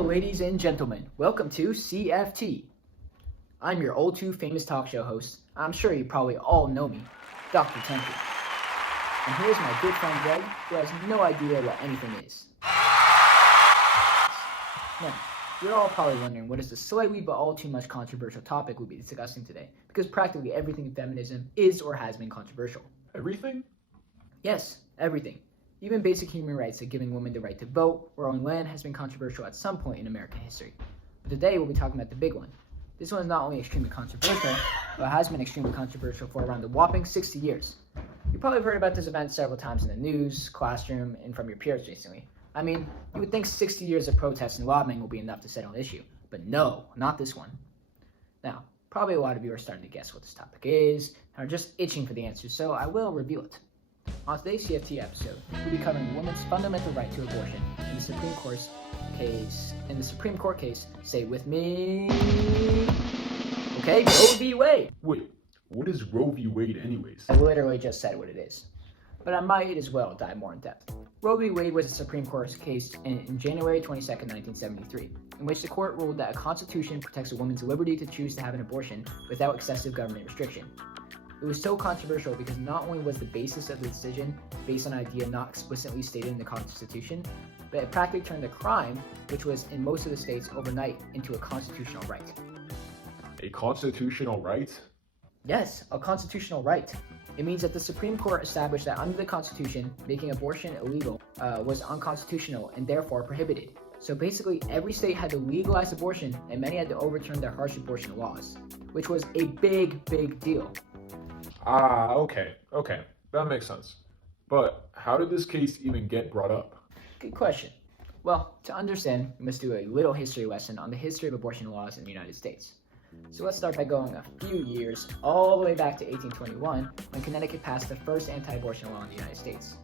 Hello, ladies and gentlemen. Welcome to CFT. I'm your all too famous talk show host. I'm sure you probably all know me, Dr. Temple. And here's my good friend Greg, who has no idea what anything is. Now, you're all probably wondering what is the slightly but all too much controversial topic we'll be discussing today, because practically everything in feminism is or has been controversial. Everything? Yes, everything. Even basic human rights like giving women the right to vote or own land has been controversial at some point in American history. But today we'll be talking about the big one. This one is not only extremely controversial, but has been extremely controversial for around a whopping 60 years. You probably have heard about this event several times in the news, classroom, and from your peers recently. I mean, you would think 60 years of protests and lobbying will be enough to settle an issue, but no, not this one. Now, probably a lot of you are starting to guess what this topic is, and are just itching for the answers, so I will reveal it. On today's CFT episode, we'll be covering a woman's fundamental right to abortion in the Supreme Court case, say with me, okay, Roe v. Wade. Wait, what is Roe v. Wade anyways? I literally just said what it is, but I might as well dive more in depth. Roe v. Wade was a Supreme Court case in January 22nd, 1973, in which the court ruled that a constitution protects a woman's liberty to choose to have an abortion without excessive government restriction. It was so controversial because not only was the basis of the decision based on an idea not explicitly stated in the Constitution, but it practically turned a crime, which was in most of the states overnight, into a constitutional right. A constitutional right? Yes, a constitutional right. It means that the Supreme Court established that under the Constitution, making abortion illegal was unconstitutional and therefore prohibited. So basically, every state had to legalize abortion and many had to overturn their harsh abortion laws, which was a big, big deal. Okay, that makes sense. But how did this case even get brought up? Good question. Well, to understand, we must do a little history lesson on the history of abortion laws in the United States. So let's start by going a few years, all the way back to 1821, when Connecticut passed the first anti-abortion law in the United States.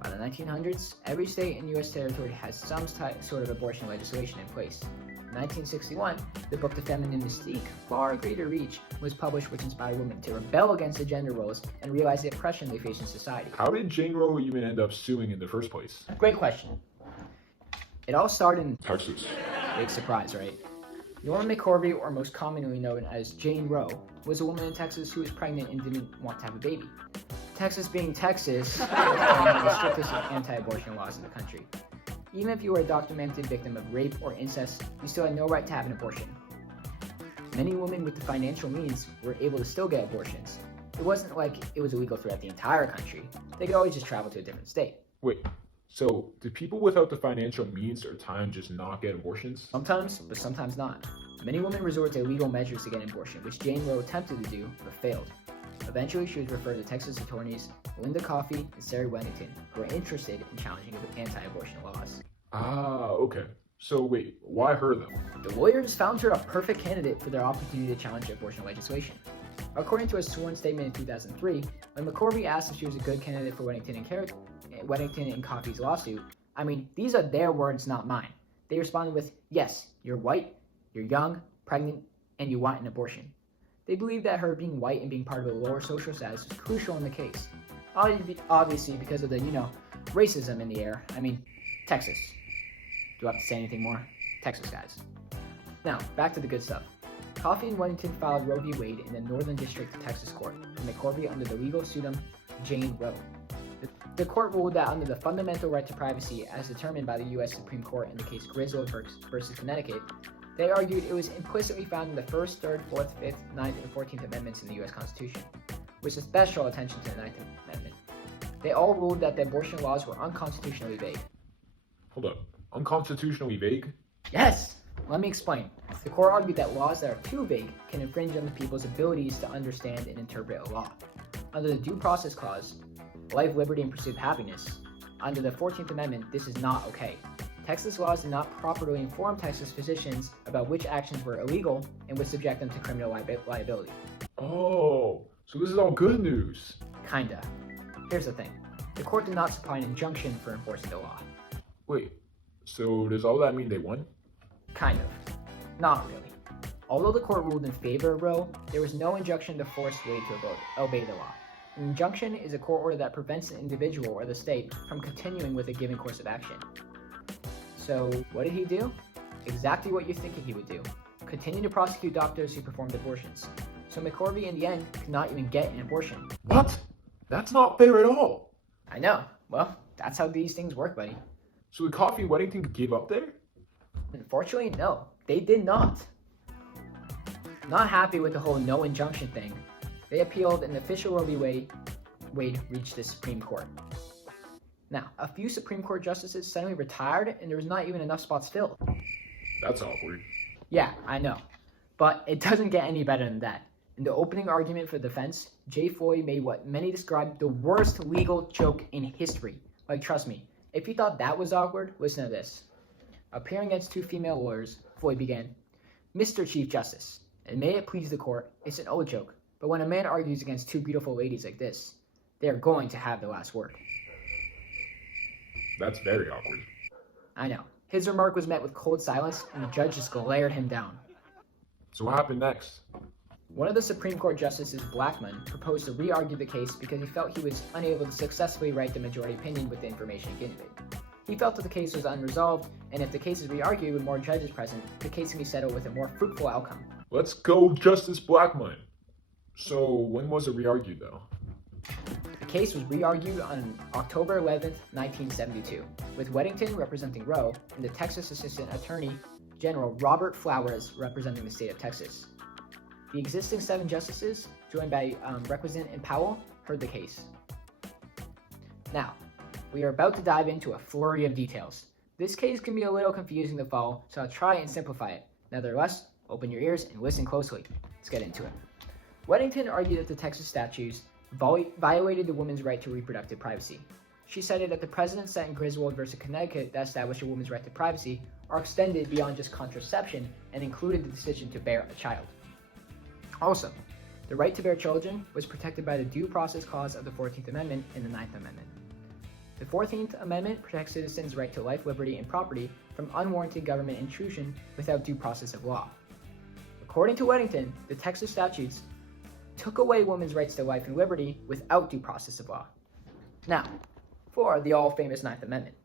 By the 1900s, every state and U.S. territory has some sort of abortion legislation in place. In 1961, the book The Feminine Mystique, Far Greater Reach, was published, which inspired women to rebel against the gender roles and realize the oppression they face in society. How did Jane Roe even end up suing in the first place? Great question. It all started in Texas. Big surprise, right? Norma McCorvey, or most commonly known as Jane Roe, was a woman in Texas who was pregnant and didn't want to have a baby. Texas being Texas, was one of the strictest anti-abortion laws in the country. Even if you were a documented victim of rape or incest, you still had no right to have an abortion. Many women with the financial means were able to still get abortions. It wasn't like it was illegal throughout the entire country. They could always just travel to a different state. Wait, so do people without the financial means or time just not get abortions? Sometimes, but sometimes not. Many women resort to illegal measures to get an abortion, which Jane Roe attempted to do, but failed. Eventually, she was referred to Texas attorneys Linda Coffey and Sarah Wennington, who were interested in challenging anti-abortion laws. Okay. So wait, why her though? The lawyers found her a perfect candidate for their opportunity to challenge abortion legislation. According to a sworn statement in 2003, when McCorvey asked if she was a good candidate for Wennington and Coffey's lawsuit, I mean, these are their words, not mine. They responded with, yes, you're white, you're young, pregnant, and you want an abortion. They believed that her being white and being part of a lower social status was crucial in the case. Obviously, because of the, racism in the air. I mean, Texas. Do I have to say anything more? Texas, guys. Now, back to the good stuff. Coffey and Wennington filed Roe v. Wade in the Northern District of Texas Court, and McCorvey under the legal pseudonym Jane Roe. The court ruled that under the fundamental right to privacy as determined by the U.S. Supreme Court in the case Griswold versus Connecticut, they argued it was implicitly found in the 1st, 3rd, 4th, 5th, 9th, and 14th Amendments in the U.S. Constitution, with special attention to the 9th Amendment. They all ruled that the abortion laws were unconstitutionally vague. Hold up. Unconstitutionally vague? Yes! Let me explain. The court argued that laws that are too vague can infringe on the people's abilities to understand and interpret a law. Under the Due Process Clause, life, liberty, and pursuit of happiness, under the 14th Amendment, this is not okay. Texas laws did not properly inform Texas physicians about which actions were illegal and would subject them to criminal liability. Oh, so this is all good news. Kinda. Here's the thing. The court did not supply an injunction for enforcing the law. Wait, so does all that mean they won? Kind of. Not really. Although the court ruled in favor of Roe, there was no injunction to force Wade to obey the law. An injunction is a court order that prevents an individual or the state from continuing with a given course of action. So what did he do? exactly what you're thinking he would do: continue to prosecute doctors who performed abortions. So McCorvey in the end could not even get an abortion. What? That's not fair at all. I know. Well, that's how these things work, buddy. So the Coffey Weddington gave up there? Unfortunately, no, they did not. Not happy with the whole no injunction thing, they appealed and the official ROE V Wade reached the Supreme Court. Now, a few Supreme Court justices suddenly retired and there was not even enough spots filled. That's awkward. Yeah, I know. But it doesn't get any better than that. In the opening argument for the defense, Jay Foy made what many describe the worst legal joke in history. Like, trust me, if you thought that was awkward, listen to this. Appearing against two female lawyers, Foy began, "Mr. Chief Justice, and may it please the court, it's an old joke, but when a man argues against two beautiful ladies like this, they are going to have the last word." That's very awkward. I know. His remark was met with cold silence, and the judge just glared him down. So what happened next? One of the Supreme Court justices, Blackmun, proposed to re-argue the case because he felt he was unable to successfully write the majority opinion with the information given. He felt that the case was unresolved, and if the case is re-argued with more judges present, the case can be settled with a more fruitful outcome. Let's go, Justice Blackmun. So when was it re-argued, though? The case was re-argued on October 11th, 1972, with Weddington representing Roe and the Texas Assistant Attorney General Robert Flowers representing the state of Texas. The existing 7 justices, joined by Representative and Powell, heard the case. Now, we are about to dive into a flurry of details. This case can be a little confusing to follow, so I'll try and simplify it. Nevertheless, open your ears and listen closely. Let's get into it. Weddington argued that the Texas statutes violated the woman's right to reproductive privacy. She cited that the precedents set in Griswold v. Connecticut that established a woman's right to privacy are extended beyond just contraception and included the decision to bear a child. Also, the right to bear children was protected by the Due Process Clause of the 14th Amendment and the 9th Amendment. The 14th Amendment protects citizens' right to life, liberty, and property from unwarranted government intrusion without due process of law. According to Weddington, the Texas statutes took away women's rights to life and liberty without due process of law. Now, for the all-famous 9th Amendment.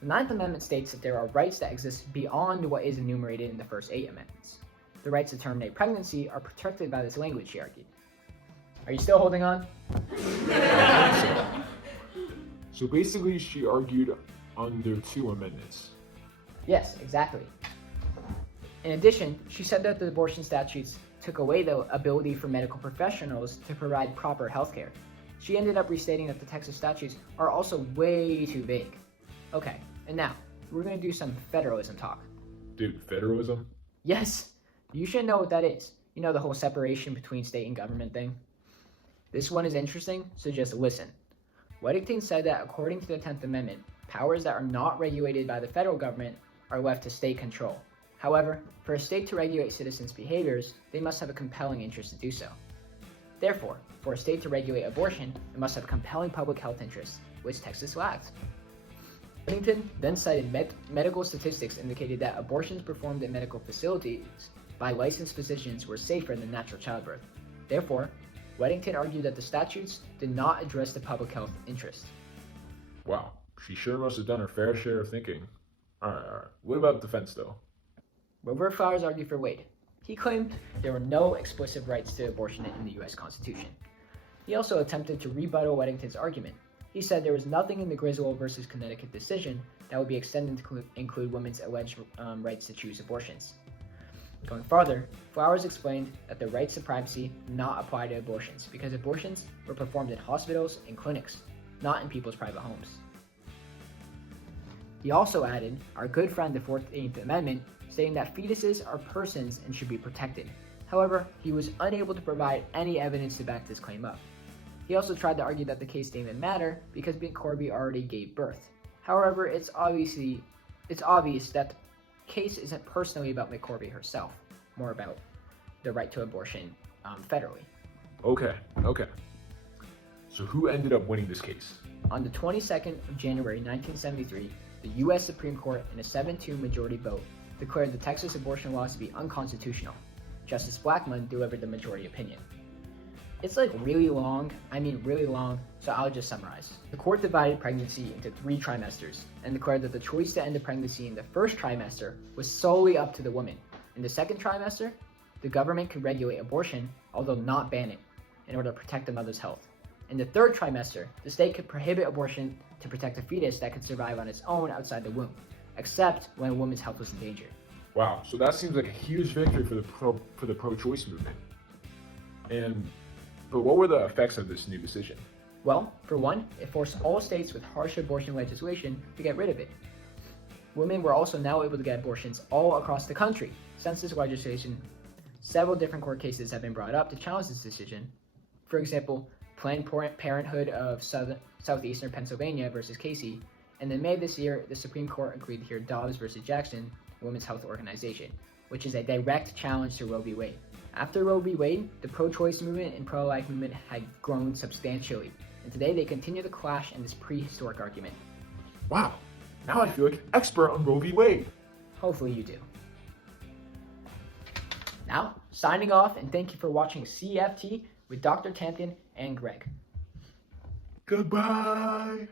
The 9th Amendment states that there are rights that exist beyond what is enumerated in the first 8 amendments. The rights to terminate pregnancy are protected by this language, she argued. Are you still holding on? So basically, she argued under 2 amendments. Yes, exactly. In addition, she said that the abortion statutes took away the ability for medical professionals to provide proper health care. She ended up restating that the Texas statutes are also way too vague. Okay, and now, we're going to do some federalism talk. Dude, federalism? Yes, you should know what that is. You know, the whole separation between state and government thing? This one is interesting, so just listen. Weddington said that according to the 10th Amendment, powers that are not regulated by the federal government are left to state control. However, for a state to regulate citizens' behaviors, they must have a compelling interest to do so. Therefore, for a state to regulate abortion, it must have compelling public health interests, which Texas lacked. Weddington then cited medical statistics indicated that abortions performed in medical facilities by licensed physicians were safer than natural childbirth. Therefore, Weddington argued that the statutes did not address the public health interest. Wow, she sure must have done her fair share of thinking. Alright. What about defense, though? Robert Flowers argued for Wade. He claimed there were no explicit rights to abortion in the U.S. Constitution. He also attempted to rebuttal Weddington's argument. He said there was nothing in the Griswold versus Connecticut decision that would be extended to include women's alleged rights to choose abortions. Going farther, Flowers explained that the rights to privacy do not apply to abortions because abortions were performed in hospitals and clinics, not in people's private homes. He also added our good friend the 14th Amendment, stating that fetuses are persons and should be protected. However, he was unable to provide any evidence to back this claim up. He also tried to argue that the case didn't even matter because McCorvey already gave birth. However, it's obvious that the case isn't personally about McCorvey herself, more about the right to abortion federally. Okay. So who ended up winning this case? On the 22nd of January 1973, the U.S. Supreme Court, in a 7-2 majority vote, declared the Texas abortion laws to be unconstitutional. Justice Blackmun delivered the majority opinion. It's like really long, really long, so I'll just summarize. The court divided pregnancy into 3 trimesters and declared that the choice to end the pregnancy in the first trimester was solely up to the woman. In the second trimester, the government could regulate abortion, although not ban it, in order to protect the mother's health. In the third trimester, the state could prohibit abortion to protect a fetus that could survive on its own outside the womb, except when a woman's health was in danger. Wow, so that seems like a huge victory for the pro-choice movement. But what were the effects of this new decision? Well, for one, it forced all states with harsh abortion legislation to get rid of it. Women were also now able to get abortions all across the country. Since this legislation, several different court cases have been brought up to challenge this decision. For example, Planned Parenthood of Southeastern Pennsylvania versus Casey, and in May this year, the Supreme Court agreed to hear Dobbs versus Jackson, Women's Health Organization, which is a direct challenge to Roe v. Wade. After Roe v. Wade, the pro-choice movement and pro-life movement had grown substantially, and today they continue to clash in this prehistoric argument. Wow, now I feel like an expert on Roe v. Wade. Hopefully you do. Now, signing off, and thank you for watching CFT with Dr. Tampton and Greg. Goodbye.